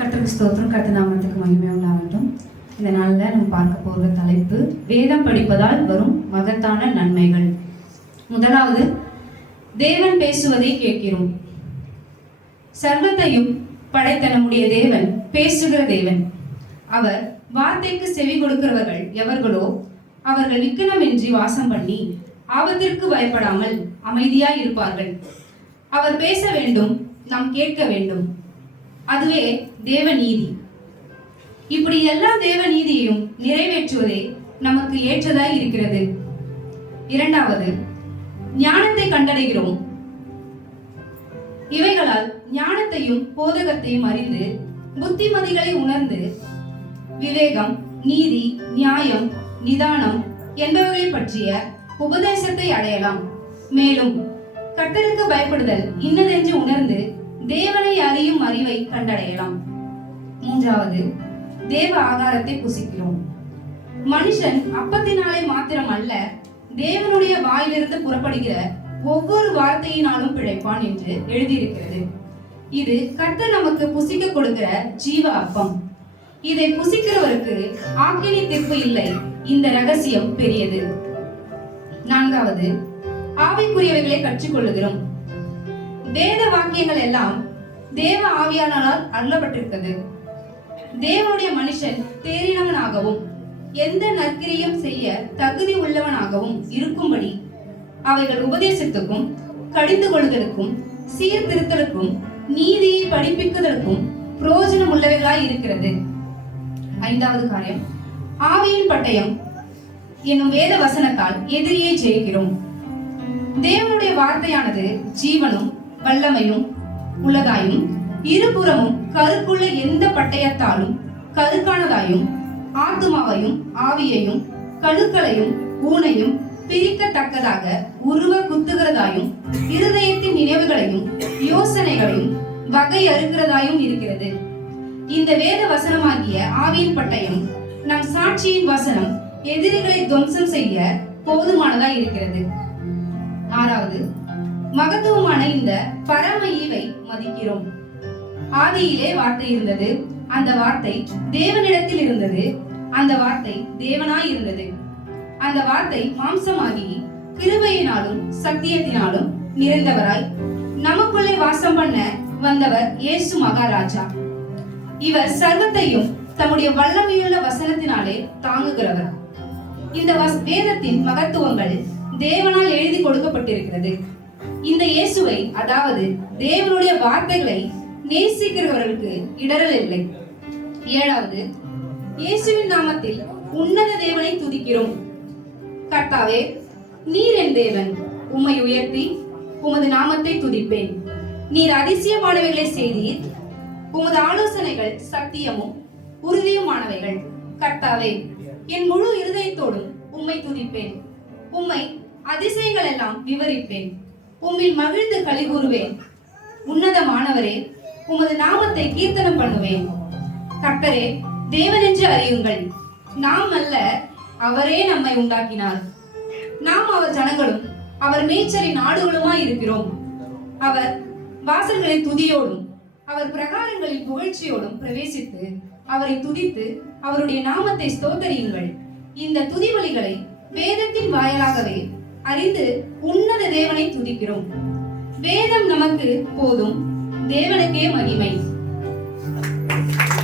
கற்றுக்கு ஸ்தோத்திரம். கர்த்த நாமத்துக்கு மகிமை உண்டாகட்டும் இந்த நாளில் நம்ம பார்க்க போகிற தலைப்பு வேதம் படிப்பதால் வரும் மகத்தான நன்மைகள். முதலாவது தேவன் பேசுவதை கேட்கிறோம். சர்வத்தையும் படைத்த நம்முடைய தேவன் பேசுகிற தேவன். அவர் வார்த்தைக்கு செவி கொடுக்கிறவர்கள் எவர்களோ அவர்கள் விக்கனமின்றி வாசம் பண்ணி ஆபத்திற்கு பயப்படாமல் அமைதியாய் இருப்பார்கள். அவர் பேச வேண்டும் நாம் கேட்க வேண்டும். அதுவே தேவநீதி. இப்படி எல்லா தேவநீதியையும் நிறைவேற்றுவதே நமக்கு ஏற்றதாய் இருக்கிறது. இரண்டாவது ஞானத்தை கண்டடைகிறோம். இவைகளால் ஞானத்தையும் போதகத்தையும் அறிந்து புத்திமதிகளை உணர்ந்து விவேகம் நீதி நியாயம் நிதானம் என்பவைகளை பற்றிய உபதேசத்தை அடையலாம். மேலும் கர்த்தருக்கு பயப்படுதல் இன்னதென்று உணர்ந்து தேவனை அறியும் அறிவை கண்டடையலாம். மூன்றாவது தேவ ஆகாரத்தை புசிக்கிறோம். மனுஷன் அப்பத்தினாலே மாத்திரம் அல்ல தேவனுடைய வாயிலிருந்து புறப்படுகிற ஒவ்வொரு வார்த்தையினாலும் பிழைப்பான் என்று எழுதியிருக்கிறது. இது கர்த்தர் நமக்கு புசிக்க கொடுக்கிற ஜீவ அப்பம். இதை புசிக்கிறவருக்கு ஆக்கினி தீர்ப்பு இல்லை இந்த ரகசியம் பெரியது. நான்காவது ஆவிக்குரியவைகளை கற்றுக்கொள்ளுகிறோம். வேத வாக்கியங்கள் எல்லாம் தேவ ஆவியானால் அருளப்பட்டிருக்கிறது. தேவனுடைய மனுஷன் தேறினவனாகவும் எந்த நற்கிரியும் செய்ய தகுதி உள்ளவனாகவும் இருக்கும்படி அவைகள் உபதேசத்துக்கும் கடிந்து கொள்ளுதலுக்கும் சீர்திருத்தலுக்கும் நீதியை படிப்பிக்குதலுக்கும் பிரயோஜனம் உள்ளவைகளாய் இருக்கிறது. ஐந்தாவது காரியம் ஆவியின் பட்டயம் என்னும் வேத வசனத்தால் எதிரியை ஜெயிக்கிறோம். தேவனுடைய வார்த்தையானது ஜீவனும் வல்லமையும் உள்ளதாயும் இருபுறமும் கருக்குள்ள எந்த பட்டயத்தாலும் கருக்கானதாயும் ஆத்துமாவையும் ஆவியையும் கணுக்களையும் ஊனையும் பிரிக்கத்தக்கதாக உருவ குத்துகிறதாயும் இருதயத்தின் நினைவுகளையும் யோசனைகளையும் வகை அறுக்கிறதாயும் இருக்கிறது. இந்த வேத வசனமாகிய ஆவியின் பட்டயம் நம் சாட்சியின் வசனம் எதிரிகளை துவம்சம் செய்ய போதுமானதாய் இருக்கிறது. ஆறாவது மகத்துவமான இந்த பரம ஈவை மதிக்கிறோம். ஆதியிலே வார்த்தை இருந்தது. அந்த வார்த்தை தேவனிடத்தில் இருந்தது. அந்த வார்த்தை தேவனாய் இருந்தது. அந்த வார்த்தை மாம்சமாகி கிருபையினாலும் சத்தியத்தினாலும் நிறைந்தவராய் நமக்குள்ளே வாசம் பண்ண வந்தவர் இயேசு மகாராஜா. இவர் சர்வத்தையும் தம்முடைய வல்லமையுள்ள வசனத்தினாலே தாங்குகிறவர். இந்த வஸ்- வேதத்தின் மகத்துவங்கள் தேவனால் எழுதி கொடுக்கப்பட்டிருக்கிறது. இந்த இயேசுவை அதாவது தேவனுடைய வார்த்தைகளை நேசிக்கிறவர்களுக்கு இடரல் இல்லை. ஏழாவது இயேசுவின் நாமத்தில் உன்னத தேவனை துதிக்கிறோம். கர்த்தாவே நீர் என் தேவன் உம்மை உயர்த்தி உமது நாமத்தை துதிப்பேன். நீர் அதிசயமானவைகளை செய்தீர். உமது ஆலோசனைகள் சத்தியமும் உறுதியுமானவைகள். கர்த்தாவே என் முழு இருதயத்தோடும் உம்மை துதிப்பேன். உம்மை அதிசயங்கள் எல்லாம் விவரிப்பேன். உம்மில் மகிழ்ந்து களி கூறுவேன் உன்னதமானவரே உமது நாமத்தை கீர்த்தனம் பண்ணுவேன். கர்த்தரே தேவன் என்று அறியுங்கள். நாம் அல்ல அவரே நம்மை உண்டாக்கினார். நாம் அவர் ஜனங்களும் அவர் மேய்ச்சலின் ஆடுகளுமாய் இருக்கிறோம். அவர் வாசல்களின் துதியோடும் அவர் பிரகாரங்களின் புகழ்ச்சியோடும் பிரவேசித்து அவரை துதித்து அவருடைய நாமத்தை ஸ்தோத்தரியுங்கள். இந்த துதிவலிகளை வேதத்தின் வாயிலாகவே அறிந்து உன்னத தேவனை துதிக்கிறோம். வேதம் நமக்கு போதும். தேவனுக்கே மகிமை.